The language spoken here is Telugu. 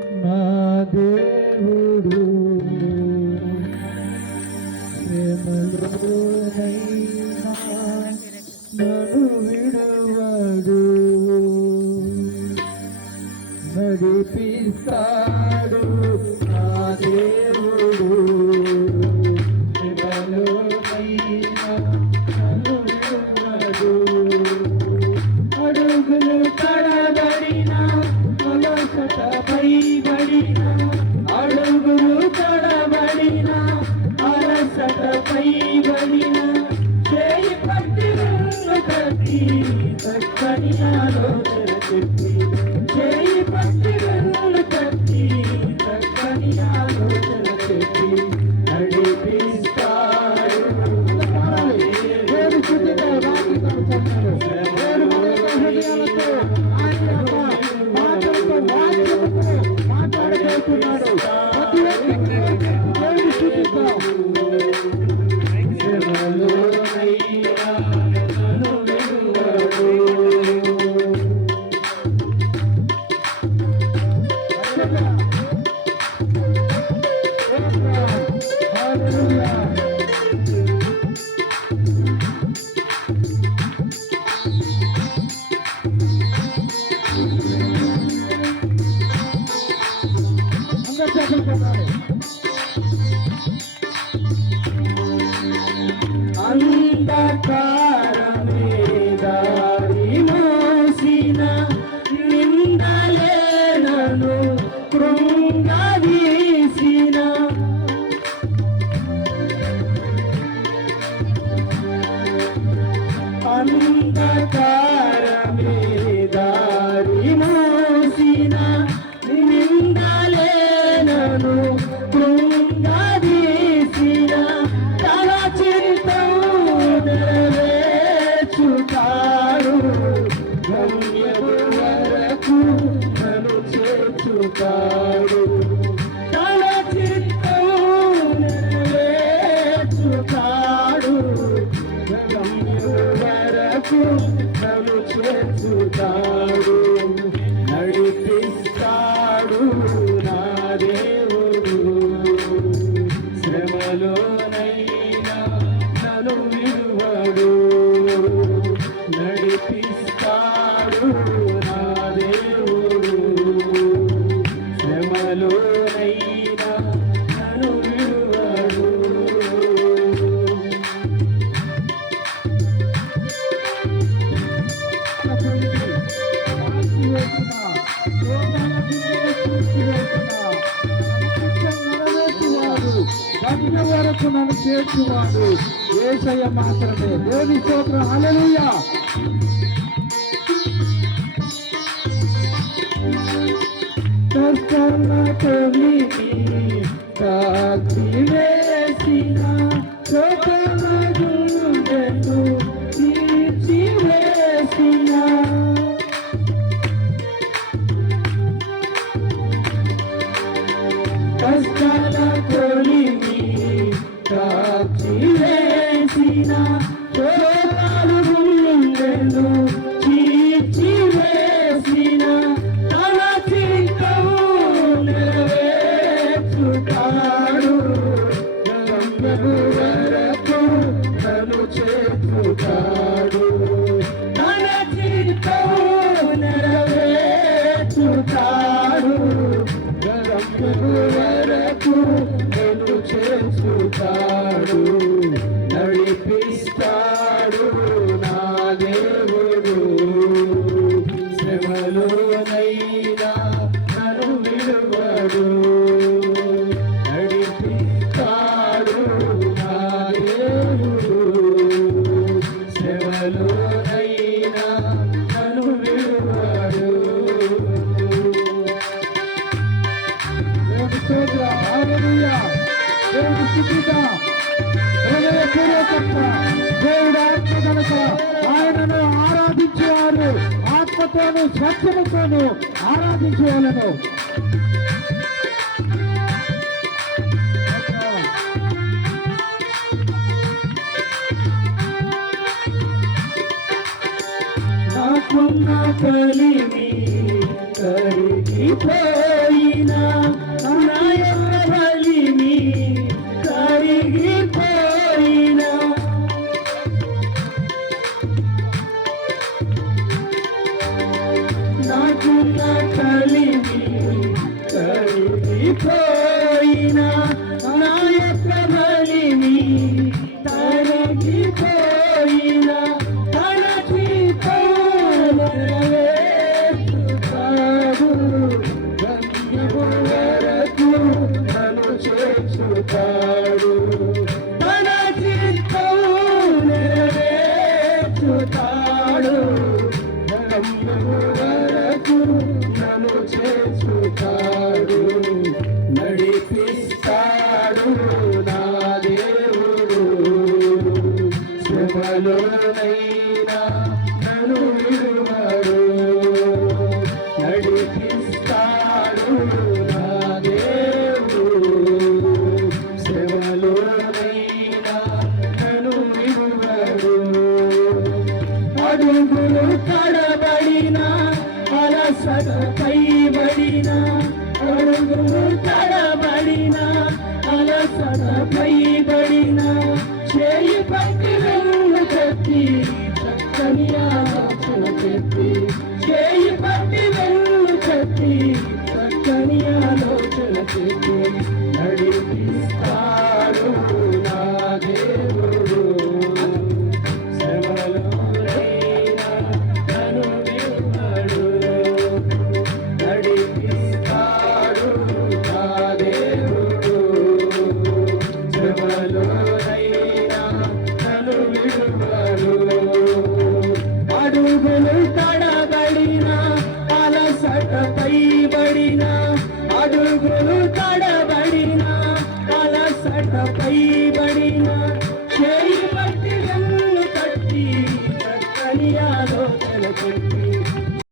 నా దేవుడు శ్రమలోనైనా నన్ను విడువడు, నడిపిస్తాడు నా దేవుడు శ్రమలోనైనా నన్ను విడువడు. అడుగులు తడబడిన అలసటపై బడిన, అడుగులు తడబడిన అలసటపై బడిన, చేయి పట్టి నన్ను కట్టి చక్కని ఆలోచన చెప్పి, చేయి పట్టి నన్ను కట్టి చక్కని ఆలోచన చెప్పి నడిపిస్తాడు. మాట్లాడుతున్నాడు. అంధకారమే దారి మోసిన, నిందలే నన్ను కృంగదీసిన, అంధకారమే దారి మోసిన, నిందలే నన్ను కృంగదీసిన, తల చిత్తం నెరవేర్చుతాడు, గమ్యము వరకు నన్ను చేర్చుతాడు. తల చిత్తం నెరవేర్చుతాడు, గమ్యము వరకు నన్ను చేర్చుతాడు. నడిపిస్తాడు నా దేవుడు శ్రమలోనైనా నన్ను విడువడు, నడిపిస్తాడు నా దేవుడు శ్రమలోనైనా నన్ను విడువడు. గమ్య వరకు నన్ను చేర్చువాడు యేసయ్య మాత్రమే. దేవుని స్తోత్రం, హల్లెలూయా. తొలిమి కాచి వేసిన శోకన గుండెను తీర్చివేసిన, కష్టాల తొలిమి కాచి వేసిన శోకాలు గుండెను తీర్చివేసిన, తన చిత్తము నెరవేర్చుతాడు, గమ్యము వరకు నన్ను చేర్చుతాడు. తన చిత్తము నెరవేర్చుతాడు, గమ్యము వరకు నన్ను చేర్చుతాడు. నడిపిస్తాడు నా దేవుడు శ్రమలోనైనా నన్ను విడువడు, నడిపిస్తాడు నా దేవుడు శ్రమలోనైనా నన్ను విడువడు. హల్లెలూయా. దేవుని స్తుతిద్దాం. దేవుడు ఆత్మ కనుక ఆయనను ఆరాధించేవారు ఆత్మతోను సత్యముతోను ఆరాధించేవాళ్ళను. నాకున్న కలిమి కరిగిపోయి పడినా నా యొక్క బలిని కరిగిపోయినా నాకున్న కలిమి కరిగిపోయినా నా యొక్క బలిని కరిగిపోయినా తన చిత్తం నెరవేర్చుతాడు గమ్యము వరకు నన్ను చేర్చుతాడు తన చిత్తం నెరవేర్చుతాడు గమ్యము వరకు నన్ను చేర్చుతాడు నడిపిస్తాడు నా దేవుడు శ్రమలోనైనా నన్ను విడువడు నడిపిస్తాడు నా దేవుడు శ్రమలోనైనా నన్ను విడువడు అడుగులు తడబడిన అలసట పైబడిన అడుగులు తడబడిన అలసట పైబడిన చేయి పట్టి వెళ్ళు చెప్పి చక్కని ఆలోచన చెప్పి చేయి పట్టి వెళ్ళు చెప్పి చక్కని ఆలోచన చెప్పి నడిపిస్తాడు నా దేవుడు శ్రమలోనైనా నన్ను విడువడు నడిపిస్తాడు నా దేవుడు శ్రమలోనైనా నన్ను విడువడు అడుగులు తడబడిన అలసట పైబడిన అడుగులు తడబడిన అలసట పైబడిన చేయి పట్టి వెన్ను తట్టి చక్కని ఆలోచన చెప్పి